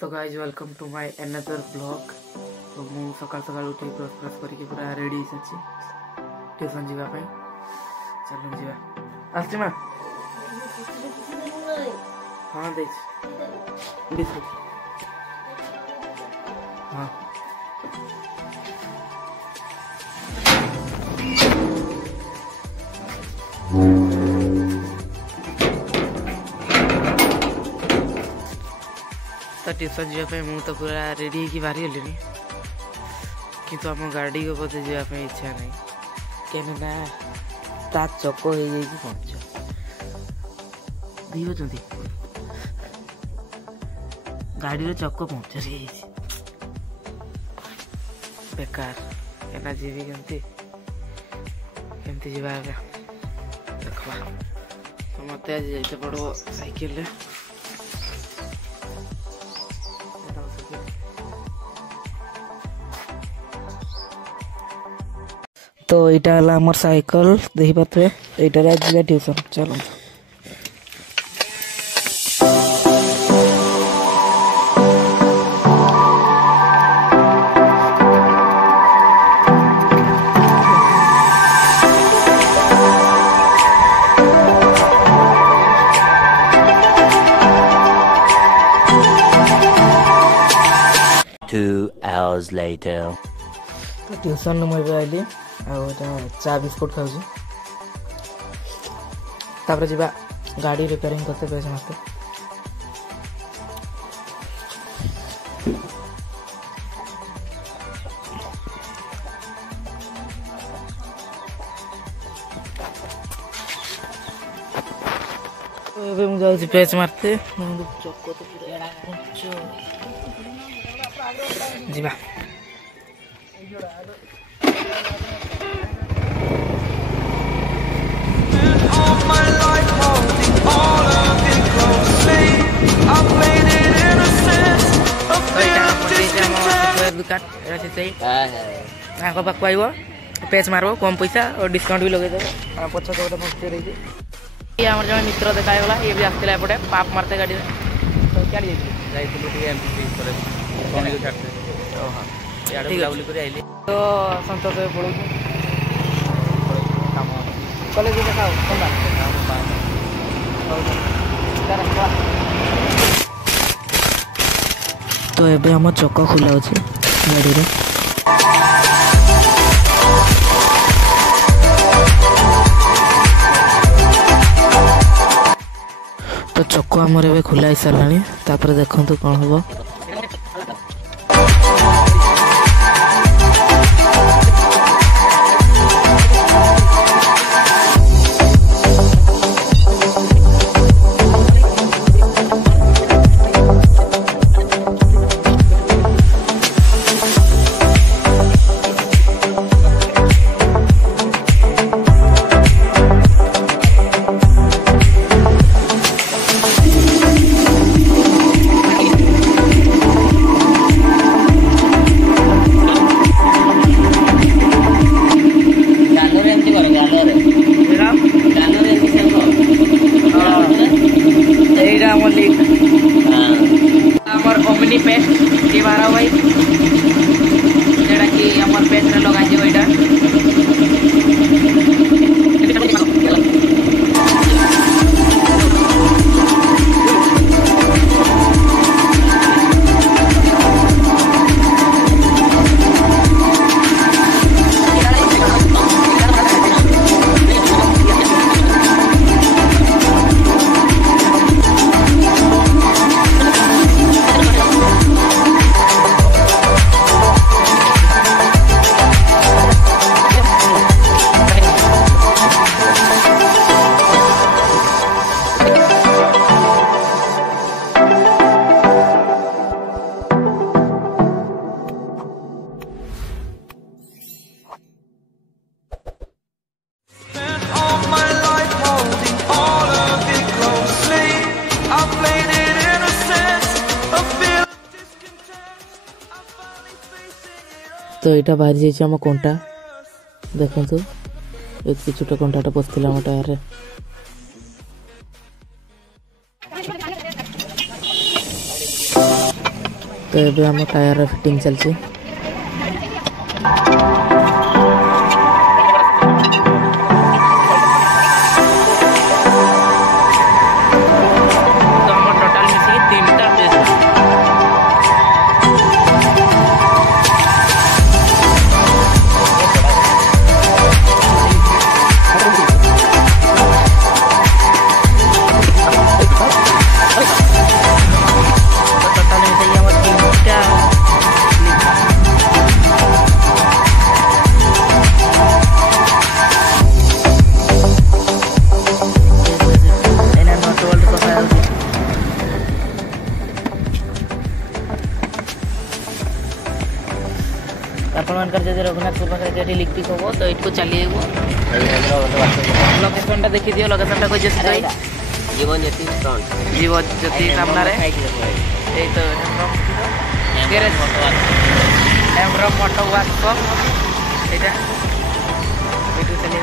तो guys welcome to my another blog. तो मु सकाल सकाल उठे ब्रश ब्रश करके पूरा रेडी होछि ट्यूशन जीवा पे। चलो जीवा आस्ते मा हां देख दिस हां तो ट्यूशन जावाई मु तो पूरा रेडी होगी बाहरी हली किंतु आम गाड़ी को बोधे जावाई इच्छा नहीं कहीं चक हो पंच दी गाड़ी चक पंचर बेकार क्या जीवी केमती जावा देखा तो मत आज जाते पड़ो साइकिल तो यहाँ है आम साइकिल देखी पारे यहाँ आज जा ट्यूशन चलो hours later. तो ट्यूशन मुझे आइली चा बिस्कुट खाऊँ तापर जा गाड़ी रिपेयरिंग करते पैसे मत मुझे पेच मारते चक जीवा पेच मारो कम पैसा और डिस्काउंट भी लगे पछ जन मित्र देखागला ये भी आसला एपटे पाप मारते गाड़ी तो संतोष पड़ो कॉलेज तो एबे हम चक खोला गाड़ी रे तो चक आमर एबे खोला सारा तापर देखंतु कौन हम ओमनी पेस्ट ये बारा भाई जेड़ा कि हमर पेट रे लगा जे ओइटा तो यहाँ बाहरी जाम कंटा देखु ये छोट कंटाटा पशिला आम टायर रे तो ये आम टायर फिटिंग चलती जब रघुनाथपुर पाखे इलेक्ट्रिक हम तो ये चली लोकेशन देखी दियो लोकेशन कोई जीवन ज्योति सामने तो मोटो वर्कशॉप चलिए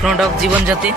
फ्रंट ऑफ जीवन ज्योति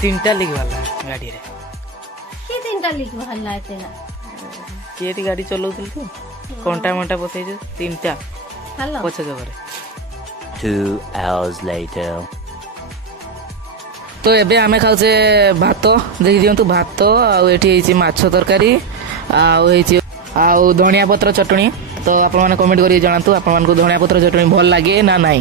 तीनटा लिख वाला गाड़ी रे की तीनटा लिख वाला तेरा केटी गाड़ी चलाउथल तू कोंटा मोंटा बसै जे तीनटा हेलो पछ जगरे 2 hours later तो एबे आमे खाउ से भात देख दियंतु भात आ एठी हेछि माछ तरकारी आ हेछि आ धनिया पत्र चटणी तो आपण माने कमेंट करी जणातु आपण मान को धनिया पत्र चटणी भल लागे ना नाही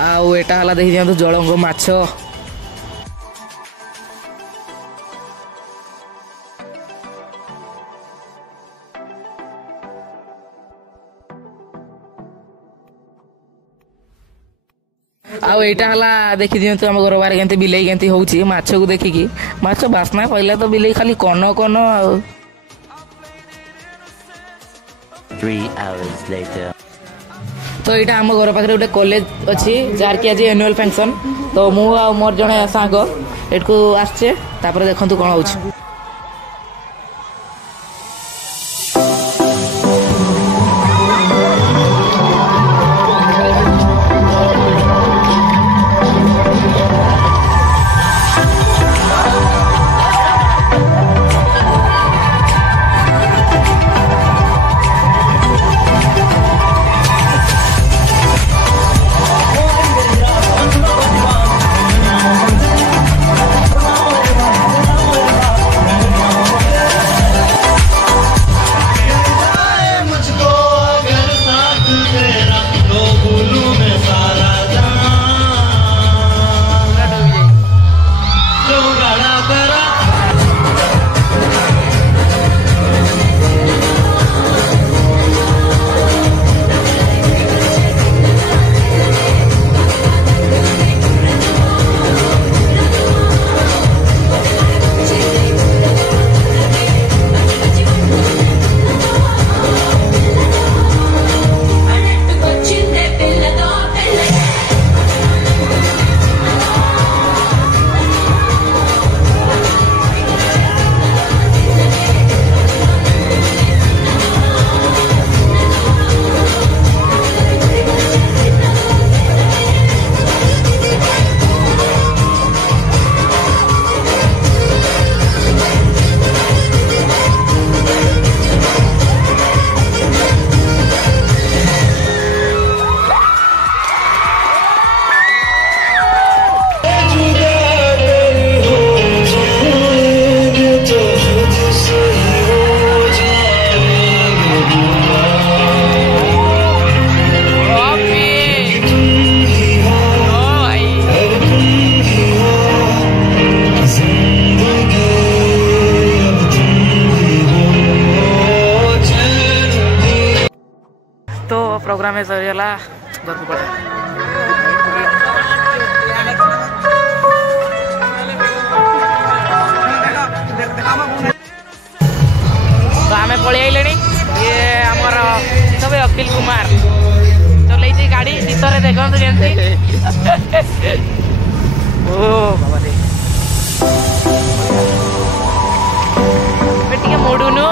आउ एटा हला देखि दियंतु जळंग माछ आउ एटा हला देखि दियंतु हम घर बारे केंते बिलेई केंते होउची माछ को देखि की माछ बासना पहिला तो बिलेई खाली कोन कोन आउ 3 hours later तो यहाँ आम घर पाखे गोटे कॉलेज अच्छी जार की आज एनुअल फंक्शन तो मु आ मोर जने सांग एटू आसचे तापर देखंतु कोन होउछ प्रोग्राम है सरियाला घर को पड़े तो आम पलि आइले ये आमर सब अखिल कुमार चलई गाड़ी शीतर देखते जमी ओ बाबा टे मोड़ुनु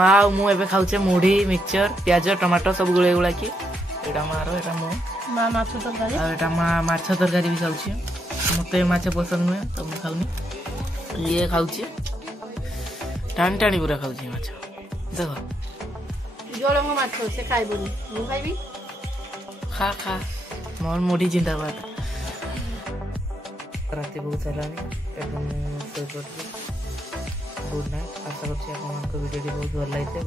माँ और मु एबे खाऊचे मुढ़ी मिक्सचर प्याज टमाटो सब गुले गुला की एटा मार एटा मो माँ माछ तरकारी आ एटा माँ माछ तरकारी भी खाऊचे मते माछ पसंद नुहे तो मु खाउनी ये खाऊचे टाणी टाणी पूरा खाऊचे माछ देख जोड़ंग माछ से खाइबनी मु खाइबी खा खा मोर मुढ़ी जिंदाबाद रात बहुत सारा गुड नाइट आशा करছি आपको वीडियो बहुत भल लगे